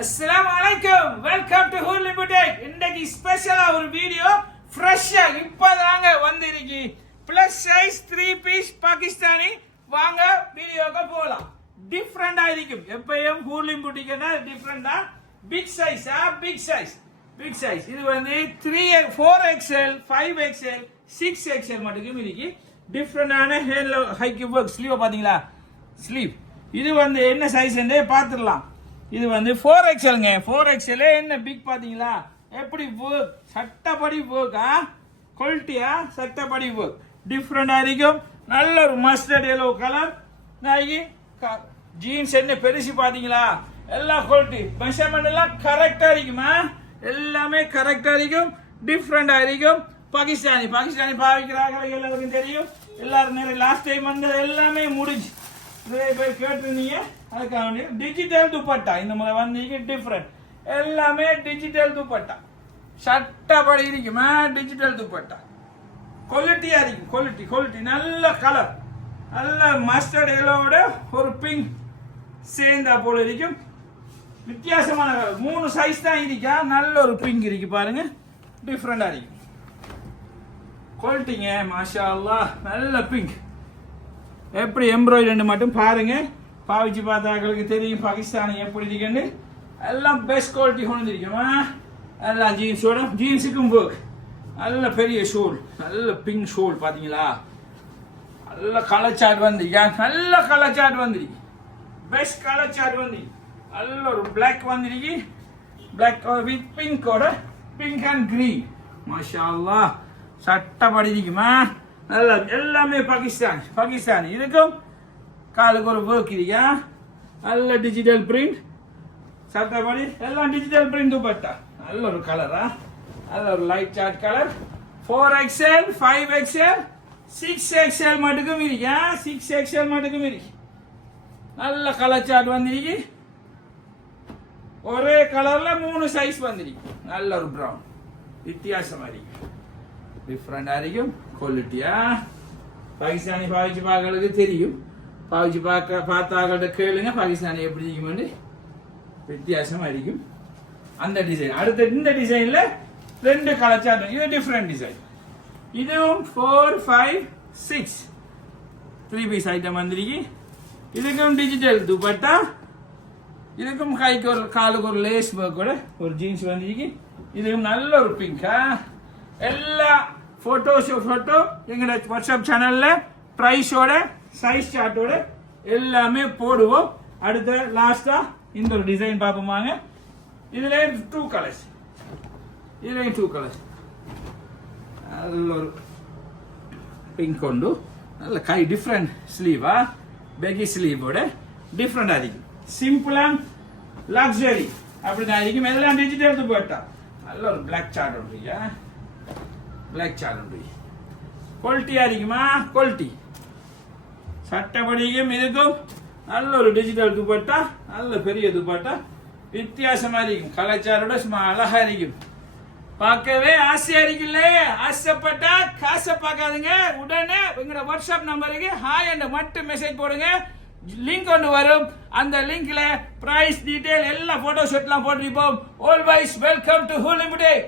அஸ்ஸலாமு அலைக்கும், welcome to ஹூர்லி புட்டேக். இன்னைக்கு ஸ்பெஷலா ஒரு வீடியோ ஃப்ரெஷ்ஷா இப்பதாங்க வந்திருக்கு. Plus size 3 piece Pakistani. வாங்க வீடியோக்கு போலாம். டிஃபரெண்டா இருக்கும். எப்பயும் ஹூர்லி புட்டேக்னா டிஃபரெண்டா பிக் சைஸா பிக் சைஸ். இது வந்து 4XL, 5XL, 6XL மட்டும் இருக்கு. டிஃபரெண்டான ஹேண்ட்ல ஹைக் ஒர்க் ஸ்லீவ் பாத்தீங்களா? ஸ்லீவ் இது வந்து என்ன சைஸ் பார்த்துடலாம். இது வந்து 4XLங்க. 4XL என்ன பிக் பாத்தீங்களா? எப்படி ஒர்க் சட்டப்படி ஒர்க், குவாலிட்டியா சட்டப்படி ஒர்க். டிஃப்ரெண்டா இருக்கும். நல்ல ஒரு மஸ்டர்ட் எல்லோ கலர். நாளைக்கு ஜீன்ஸ் என்ன பெருசு பாத்தீங்களா? எல்லா குவாலிட்டி மெஷர்மெண்ட் எல்லாம் கரெக்டா இருக்குமா? எல்லாமே கரெக்டா இருக்கும். டிஃப்ரெண்டா இருக்கும். பாகிஸ்தானி பாவிக்கிறாங்க எல்லாருக்கும் தெரியும். எல்லாரும் நேரம் லாஸ்ட் டைம் வந்து எல்லாமே முடிஞ்சு கேட்டிருந்தீங்க. அதுக்காக டிஜிட்டல் துப்பட்டா இந்த முறை வந்து டிஃப்ரெண்ட். எல்லாமே டிஜிட்டல் துப்பட்டா சட்டப்படி இருக்குமா? டிஜிட்டல் துப்பட்டா குவாலிட்டியா இருக்கும். குவாலிட்டி நல்ல கலர், நல்ல மஸ்டர்ட் எல்லோட ஒரு பிங்க் சேர்ந்தா போல இருக்கும். வித்தியாசமான கலர். 3 சைஸ் தான் இருக்கா. நல்ல ஒரு பிங்க் இருக்கு பாருங்க. டிஃப்ரெண்டா இருக்கு. குவாலிட்டிங்க மாஷா அல்லாஹ். நல்ல பிங்க். எப்படி எம்ப்ராய்டரி மட்டும் பாருங்க. பாவிச்சு பார்த்தாக்களுக்கு தெரியும் பாகிஸ்தானி எப்படி இருக்குன்னு. எல்லாம் பெஸ்ட் குவாலிட்டி கொண்டு இருக்குமா? எல்லாம் ஜீன்ஸோட ஜீன்ஸுக்கும் ஒர்க். நல்ல பெரிய ஷோல், நல்ல பிங்க் ஷோல் பாத்தீங்களா? நல்ல கலர் சார்ட் வந்துருக்கா. நல்ல கலர் சார்ட் வந்துருக்கு. பெஸ்ட் கலர் சார்ட் வந்து நல்ல ஒரு பிளாக் வந்துருக்கு. பிளாக் வித் பிங்கோட பிங்க் அண்ட் கிரீன். மாஷா அல்லாஹ் சட்டப்படி இருக்குமா? நல்லா எல்லாமே பாகிஸ்தானி இதுக்கும் காலுக்கு ஒரு ஒர்க் இருக்கா. நல்ல டிஜிட்டல் பிரிண்ட் சட்டப்படி எல்லாம் டிஜிட்டல் பிரிண்ட் துப்பட்டா. நல்ல ஒரு கலரா, நல்ல ஒரு light chart colour. 4XL, 5XL, 6XL மட்டுக்கும் இருக்கா. 6XL மட்டுக்கும் இருக்கு. நல்ல கலர் சார்ட் வந்துருக்கு. ஒரே கலர்ல 3 சைஸ் வந்துருக்கு. நல்ல ஒரு ப்ரௌன் வித்தியாசமா இருக்கு. டிஃப்ரெண்டா இருக்கும். குவாலிட்டியா பாகிஸ்தானி பாவிச்சு பார்க்கறதுக்கு தெரியும். பாவிச்சு பார்த்தாக்கிட்ட கேளுங்க பாகிஸ்தானி எப்படி இருக்குமென்று. வித்தியாசமா இருக்கும் அந்த டிசைன். அடுத்த இந்த டிசைன்ல 2 கலர் சார்ட். இது டிஃப்ரெண்ட் டிசைன். இதுவும் 4, 5, 6 3 பீஸ் ஐட்டம் வந்திருக்கு. இதுக்கும் டிஜிட்டல் துப்பட்டா. இதுக்கும் கைக்கு ஒரு காலுக்கு ஒரு லேஸ் ஒர்க்கோட ஒரு ஜீன்ஸ் வந்திருக்கு. இதுக்கும் நல்ல ஒரு பிங்கா. எல்லா போட்டோ எங்களோட வாட்ஸ்அப் சேனல்ல பிரைஸோட சைஸ் சார்ட்டோட எல்லாமே போடுவோம். அடுத்த லாஸ்டா இந்த ஒரு டிசைன் பார்ப்போமாங்க. இதுல 2 கலர்ஸ். நல்ல ஒரு பிங்க் கொண்டு நல்ல கை டிஃப்ரெண்ட் ஸ்லீவா பெகி ஸ்லீவோட டிஃப்ரெண்டா இருக்கும். சிம்பிள் அண்ட் லக்ஸரி அப்படிதான் இருக்கும். எல்லாம் டிஜிட்டல் துப்பட்டா. நல்ல ஒரு பிளாக் சார்ட் ஒன்றியா. பிளாக் சார்ட் குவாலிட்டியா இருக்குமா? குவாலிட்டி சட்டப்படிக்கும் இதுக்கும் நல்ல ஒரு டிஜிட்டல் துப்பட்டா. நல்ல பெரிய துப்பட்டா. வித்தியாசமா இருக்கும். கலாச்சாரோட சும்மா அழகா இருக்கும். பார்க்கவே ஆசையா இருக்குல்ல? ஆசைப்பட்டா காசை பார்க்காதுங்க. உடனே எங்களோட வாட்ஸ்அப் நம்பருக்கு ஹாய் என்ற மட்டும் மெசேஜ் போடுங்க. லிங்க் ஒன்று வரும். அந்த லிங்க்ல பிரைஸ் டீடைல் எல்லா போட்டோ ஷூட்லாம் போட்டிருப்போம். ஆல்வேஸ் வெல்கம் டு ஹூர்லி புட்டேக்.